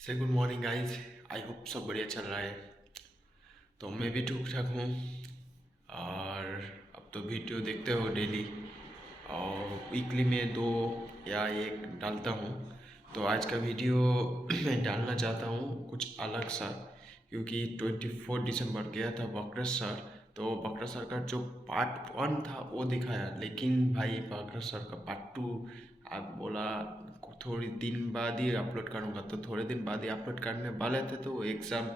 से good morning guys. I hope सब बढ़िया चल रहा है। तो मैं भी ठीक ठाक हूँ। और अब तो वीडियो देखते हो डेली, और वीकली में 2 या 1 डालता हूँ। तो आज का वीडियो मैं डालना चाहता हूँ कुछ अलग सा, क्योंकि 24 दिसंबर गया था बकरेश्वर। तो बकरेश्वर का जो पार्ट 1 था वो दिखाया, लेकिन भाई बकरेश्वर का पार्ट 2 आप बोला थोड़ी दिन बाद ही अपलोड करूँगा। तो थोड़े दिन बाद ही अपलोड करने वाले थे, तो एग्ज़ाम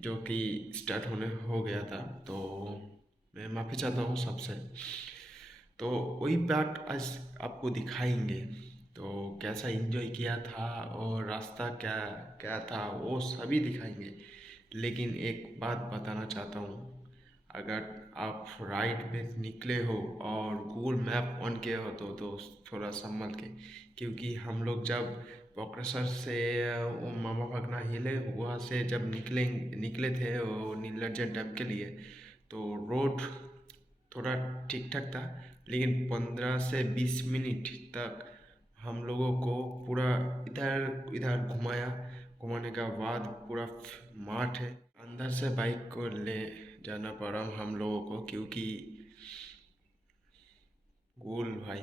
जो कि स्टार्ट होने हो गया था, तो मैं माफ़ी चाहता हूँ सबसे। तो वही पार्ट आज आपको दिखाएंगे। तो कैसा एंजॉय किया था और रास्ता क्या क्या था वो सभी दिखाएंगे। लेकिन एक बात बताना चाहता हूँ, अगर आप राइड में निकले हो और गूगल मैप ऑन किया हो तो थोड़ा संभल के, क्योंकि हम लोग जब बकरेश्वर से वो मामा भागना हिले वहाँ से जब निकले थे वो नील निर्जन डैम के लिए, तो रोड थोड़ा ठीक ठाक था। लेकिन 15 से 20 मिनट तक हम लोगों को पूरा इधर इधर घुमाने का बाद पूरा माठ है, अंदर से बाइक को ले जाना पड़ा हम लोगों को, क्योंकि गूगल भाई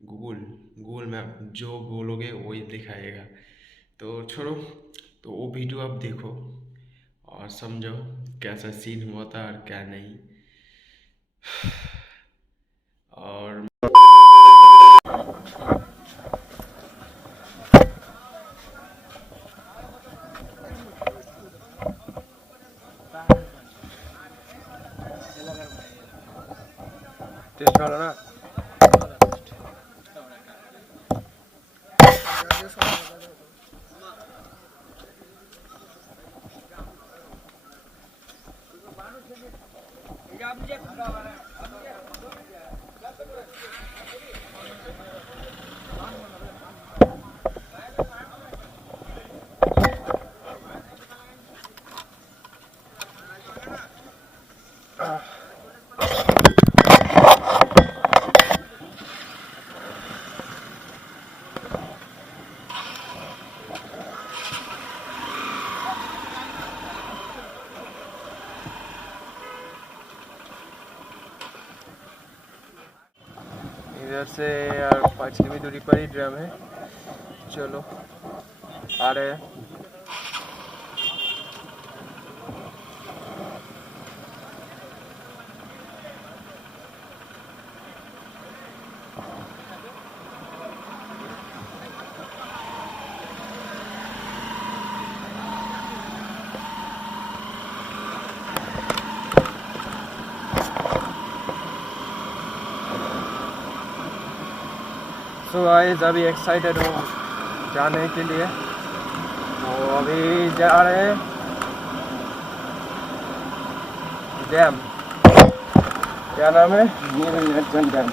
गूगल गूगल मैप जो बोलोगे वही दिखाएगा। तो छोड़ो, तो वो वीडियो आप देखो और समझो कैसा सीन हुआ था और क्या नहीं। और टेस्ट वाला ना इधर से यार 5 किलोमीटर दूरी पर ही ड्रम है। चलो आ रहे हैं। सो गाइस अभी एक्साइटेड हूँ जाने के लिए। तो अभी जा रहे हैं डैम, क्या नाम है, नील निर्जन dam.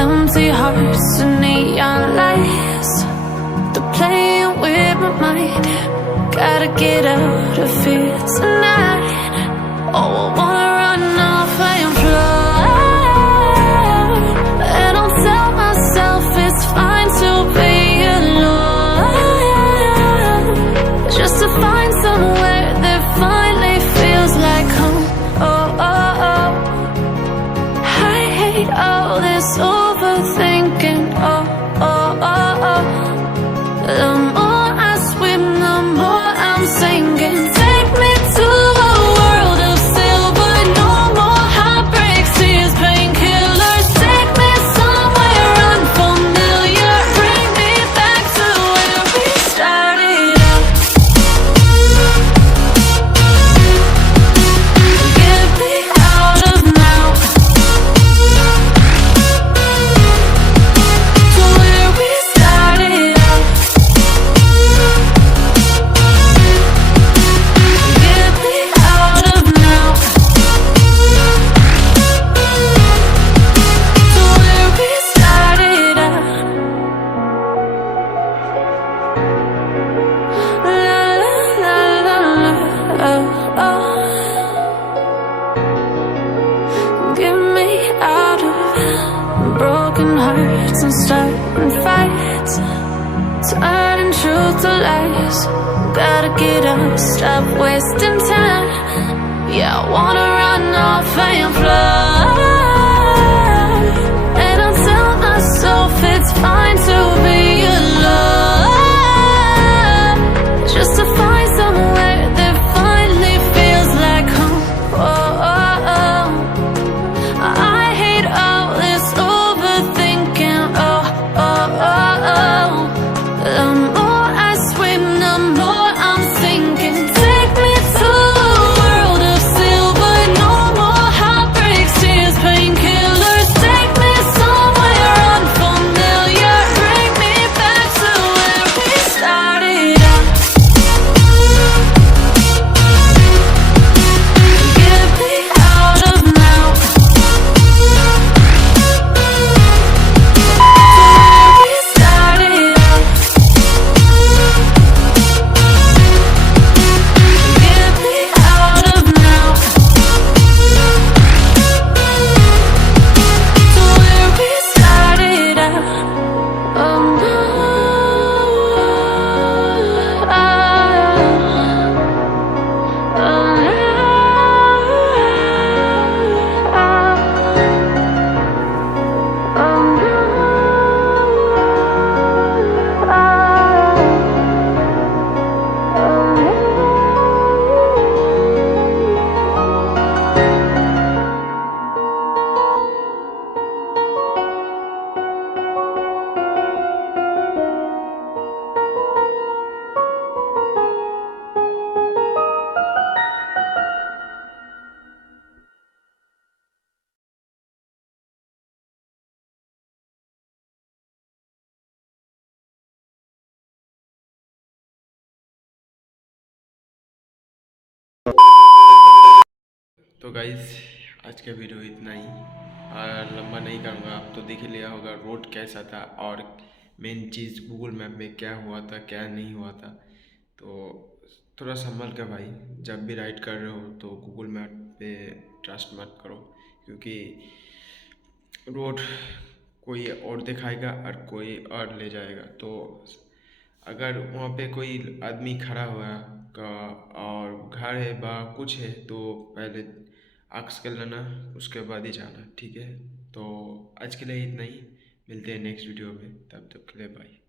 empty hearts and neon lights. They're playing with my mind. Gotta get out of here tonight. Oh, I wanna run off and fly. And I'll tell myself it's fine to be alone, just to find somewhere that finally feels like home. Oh, oh, oh. I hate all this overthinking. Oh, oh, oh, oh. The more I swim, the more I'm sinking. Take me to a world of silver. No more heartbreaks, tears, painkillers. Take me somewhere unfamiliar. Bring me back to where we started out. Get me out of now, to where we started out. Get me out of now, to where we started out. La la la la la, oh, oh. Get me out of broken hearts and starting fights, turning truth to lies. Gotta get up, stop wasting time. Yeah, I wanna run off and fly. And I'll tell myself it's fine to be alone, just to find somewhere that finally feels like home. Oh, oh, oh. I hate all this overthinking. Oh, oh, oh, oh. The more I swim, the more I'm sinking. Take me to a world of silver. No more heartbreaks, tears, painkillers. Take me somewhere unfamiliar. Bring me back to where we started out. Get me out of now, to where we started out. Get me out of now, to where we started out. Oh no, oh, तो guys आज का video इतना ही, और लंबा नहीं करूँगा। आप तो देख ही लिया होगा रोड कैसा था, और मेन चीज़ गूगल मैप में क्या हुआ था क्या नहीं हुआ था। तो थोड़ा संभल कर भाई, जब भी राइड कर रहे हो तो गूगल मैप पे ट्रस्ट मत करो, क्योंकि रोड कोई और दिखाएगा और कोई और ले जाएगा। तो अगर वहाँ पे कोई आदमी खड़ा हुआ का और घर है बा कुछ है, तो पहले आक्स कर लेना, उसके बाद ही जाना, ठीक है। तो आज के लिए इतना ही, मिलते हैं नेक्स्ट वीडियो में, तब तक के लिए बाय।